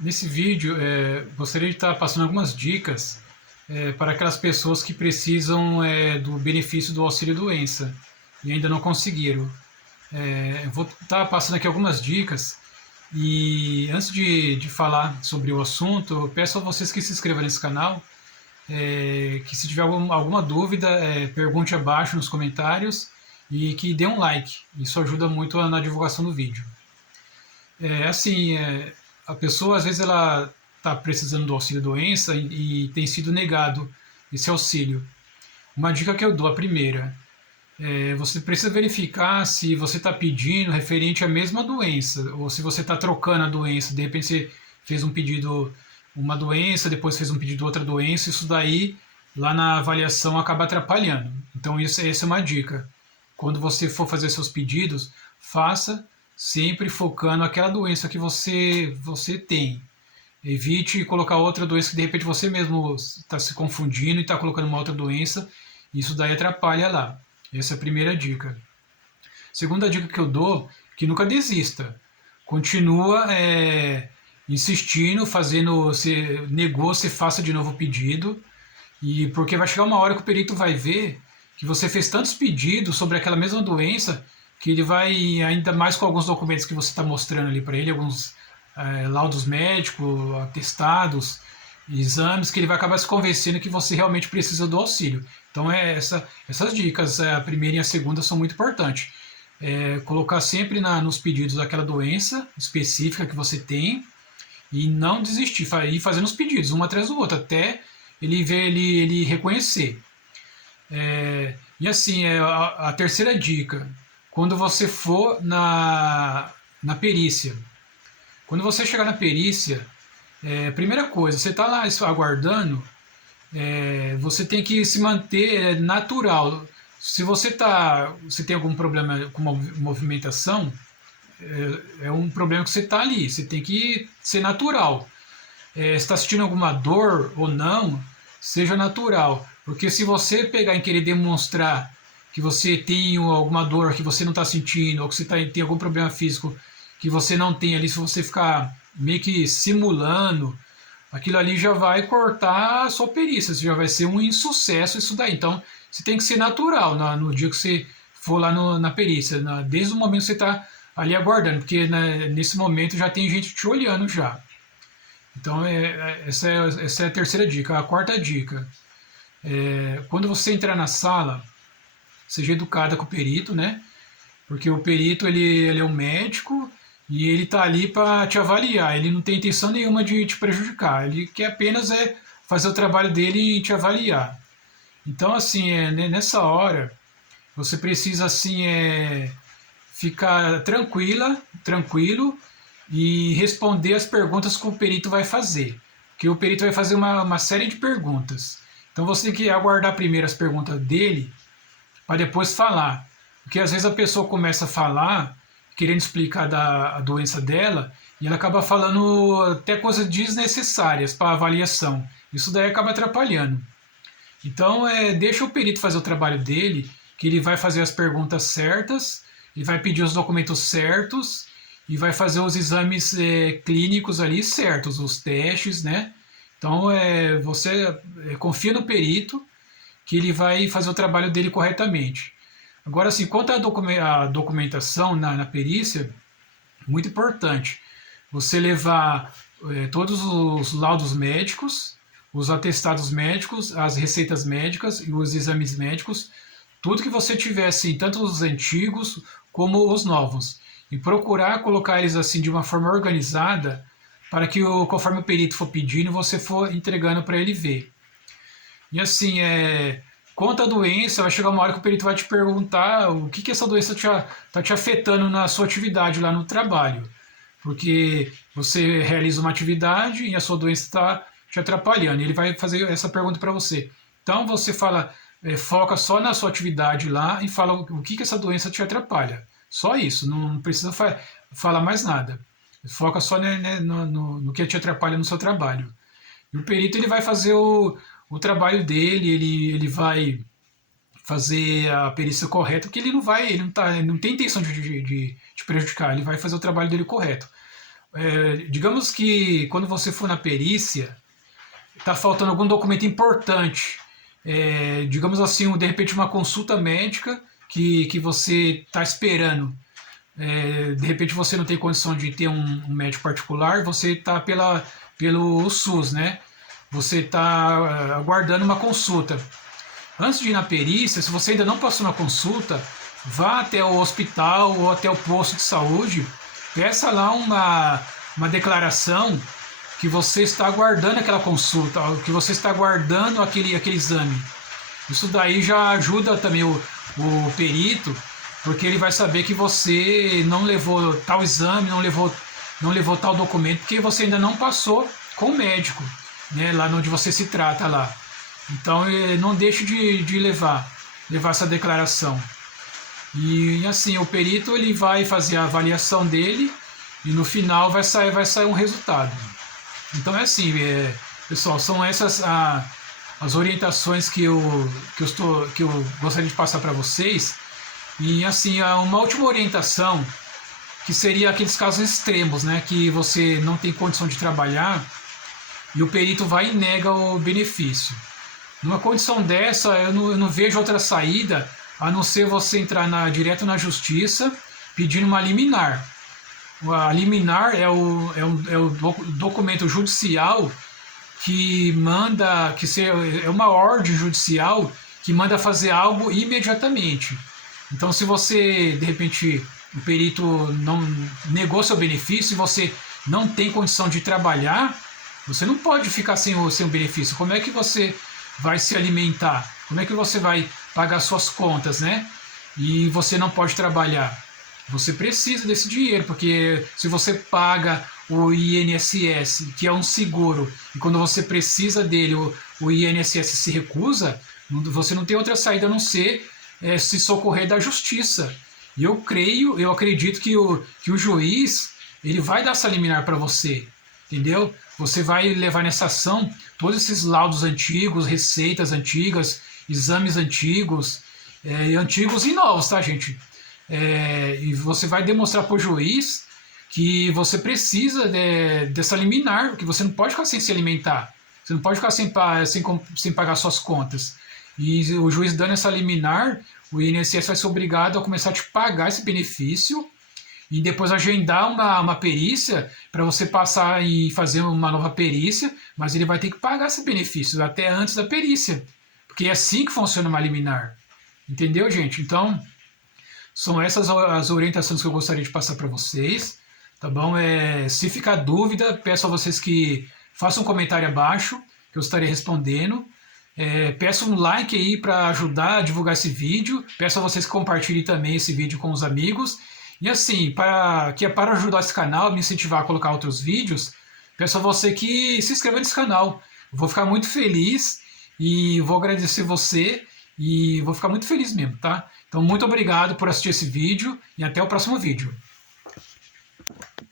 Nesse vídeo, gostaria de estar passando algumas dicas para aquelas pessoas que precisam do benefício do auxílio-doença e ainda não conseguiram. Eu vou estar passando aqui algumas dicas e antes de falar sobre o assunto, eu peço a vocês que se inscrevam nesse canal, que se tiver alguma dúvida, pergunte abaixo nos comentários e que dê um like. Isso ajuda muito na divulgação do vídeo. Assim, a pessoa às vezes ela está precisando do auxílio doença e tem sido negado esse auxílio. Uma dica que eu dou, a primeira, você precisa verificar se você está pedindo referente à mesma doença, ou se você está trocando a doença. De repente você fez um pedido uma doença, depois fez um pedido de outra doença, isso daí lá na avaliação acaba atrapalhando. Então essa é uma dica. Quando você for fazer seus pedidos, faça sempre focando aquela doença que você tem. Evite colocar outra doença que de repente você mesmo está se confundindo e está colocando uma outra doença. Isso daí atrapalha lá. Essa é a primeira dica. Segunda dica que eu dou, que nunca desista. Continua insistindo, fazendo, você negou, você faça de novo o pedido, e porque vai chegar uma hora que o perito vai ver que você fez tantos pedidos sobre aquela mesma doença que ele vai, ainda mais com alguns documentos que você está mostrando ali para ele, alguns laudos médicos, atestados, exames, que ele vai acabar se convencendo que você realmente precisa do auxílio. Então essas dicas, a primeira e a segunda, são muito importantes. Colocar sempre nos pedidos aquela doença específica que você tem e não desistir, ir fazendo os pedidos, um atrás do outro, até ele ver, ele reconhecer. E assim, a terceira dica, quando você for na perícia. Quando você chegar na perícia, primeira coisa, você está lá aguardando, você tem que se manter natural. Se você tem algum problema com movimentação, é um problema que você está ali, você tem que ser natural. Se está sentindo alguma dor ou não, seja natural. Porque se você pegar e querer demonstrar que você tem alguma dor que você não está sentindo, ou que você tem algum problema físico que você não tem ali, se você ficar meio que simulando, aquilo ali já vai cortar a sua perícia, já vai ser um insucesso isso daí. Então, você tem que ser natural no dia que você for lá na perícia, desde o momento que você está ali aguardando, porque nesse momento já tem gente te olhando já. Então, essa é a terceira dica. A quarta dica, quando você entrar na sala, seja educada com o perito, né? Porque o perito, ele é um médico e ele está ali para te avaliar. Ele não tem intenção nenhuma de te prejudicar. Ele quer apenas fazer o trabalho dele e te avaliar. Então, assim, nessa hora, você precisa, assim, ficar tranquilo e responder as perguntas que o perito vai fazer. Porque o perito vai fazer uma série de perguntas. Então, você tem que aguardar primeiro as perguntas dele para depois falar. Porque às vezes a pessoa começa a falar, querendo explicar a doença dela, e ela acaba falando até coisas desnecessárias para a avaliação. Isso daí acaba atrapalhando. Então, deixa o perito fazer o trabalho dele, que ele vai fazer as perguntas certas, ele vai pedir os documentos certos e vai fazer os exames clínicos ali certos, os testes, né? Então, você confia no perito, que ele vai fazer o trabalho dele corretamente. Agora, assim, quanto à documentação na perícia, muito importante você levar todos os laudos médicos, os atestados médicos, as receitas médicas e os exames médicos, tudo que você tiver, assim, tanto os antigos como os novos, e procurar colocar eles assim de uma forma organizada para que, conforme o perito for pedindo, você for entregando para ele ver. E assim, quanto à doença, vai chegar uma hora que o perito vai te perguntar o que essa doença está te afetando na sua atividade lá no trabalho. Porque você realiza uma atividade e a sua doença está te atrapalhando. E ele vai fazer essa pergunta para você. Então você fala, foca só na sua atividade lá e fala o que essa doença te atrapalha. Só isso, não precisa falar mais nada. Foca só no que te atrapalha no seu trabalho. E o perito ele vai fazer o trabalho dele, ele vai fazer a perícia correta, porque ele não tem intenção de te prejudicar, ele vai fazer o trabalho dele correto. digamos que quando você for na perícia, está faltando algum documento importante, digamos assim, de repente uma consulta médica que você está esperando. De repente você não tem condição de ter um médico particular, você está pelo SUS, né? Você está aguardando uma consulta. Antes de ir na perícia, se você ainda não passou na consulta, vá até o hospital ou até o posto de saúde, peça lá uma declaração que você está aguardando aquela consulta, que você está aguardando aquele exame. Isso daí já ajuda também o perito, porque ele vai saber que você não levou tal exame, não levou tal documento, porque você ainda não passou com o médico, né, lá onde você se trata lá. Então não deixe de levar essa declaração. E assim, o perito ele vai fazer a avaliação dele e no final vai sair um resultado. Então é assim, pessoal, são essas as orientações que eu gostaria de passar para vocês. E assim, uma última orientação, que seria aqueles casos extremos, né, que você não tem condição de trabalhar e o perito vai e nega o benefício. Numa condição dessa, eu não vejo outra saída a não ser você entrar direto na justiça pedindo uma liminar. A liminar é o documento judicial que manda, é uma ordem judicial que manda fazer algo imediatamente. Então, se você, de repente, o perito não negou seu benefício e você não tem condição de trabalhar, você não pode ficar sem o benefício. Como é que você vai se alimentar? Como é que você vai pagar suas contas, né? E você não pode trabalhar. Você precisa desse dinheiro, porque se você paga o INSS, que é um seguro, e quando você precisa dele, o INSS se recusa, você não tem outra saída a não ser se socorrer da justiça. E eu acredito que o juiz, ele vai dar essa liminar para você, entendeu? Você vai levar nessa ação todos esses laudos antigos, receitas antigas, exames antigos, antigos e novos, tá, gente? E você vai demonstrar para o juiz que você precisa dessa liminar, que você não pode ficar sem se alimentar, você não pode ficar sem pagar suas contas. E o juiz dando essa liminar, o INSS vai ser obrigado a começar a te pagar esse benefício e depois agendar uma perícia para você passar e fazer uma nova perícia, mas ele vai ter que pagar esse benefício até antes da perícia, porque é assim que funciona uma liminar. Entendeu, gente? Então, são essas as orientações que eu gostaria de passar para vocês, tá bom? Se ficar dúvida, peço a vocês que façam um comentário abaixo, que eu estarei respondendo. Peço um like aí para ajudar a divulgar esse vídeo. Peço a vocês que compartilhem também esse vídeo com os amigos. E assim, para ajudar esse canal, me incentivar a colocar outros vídeos, peço a você que se inscreva nesse canal. Vou ficar muito feliz e vou agradecer você e vou ficar muito feliz mesmo, tá? Então, muito obrigado por assistir esse vídeo e até o próximo vídeo.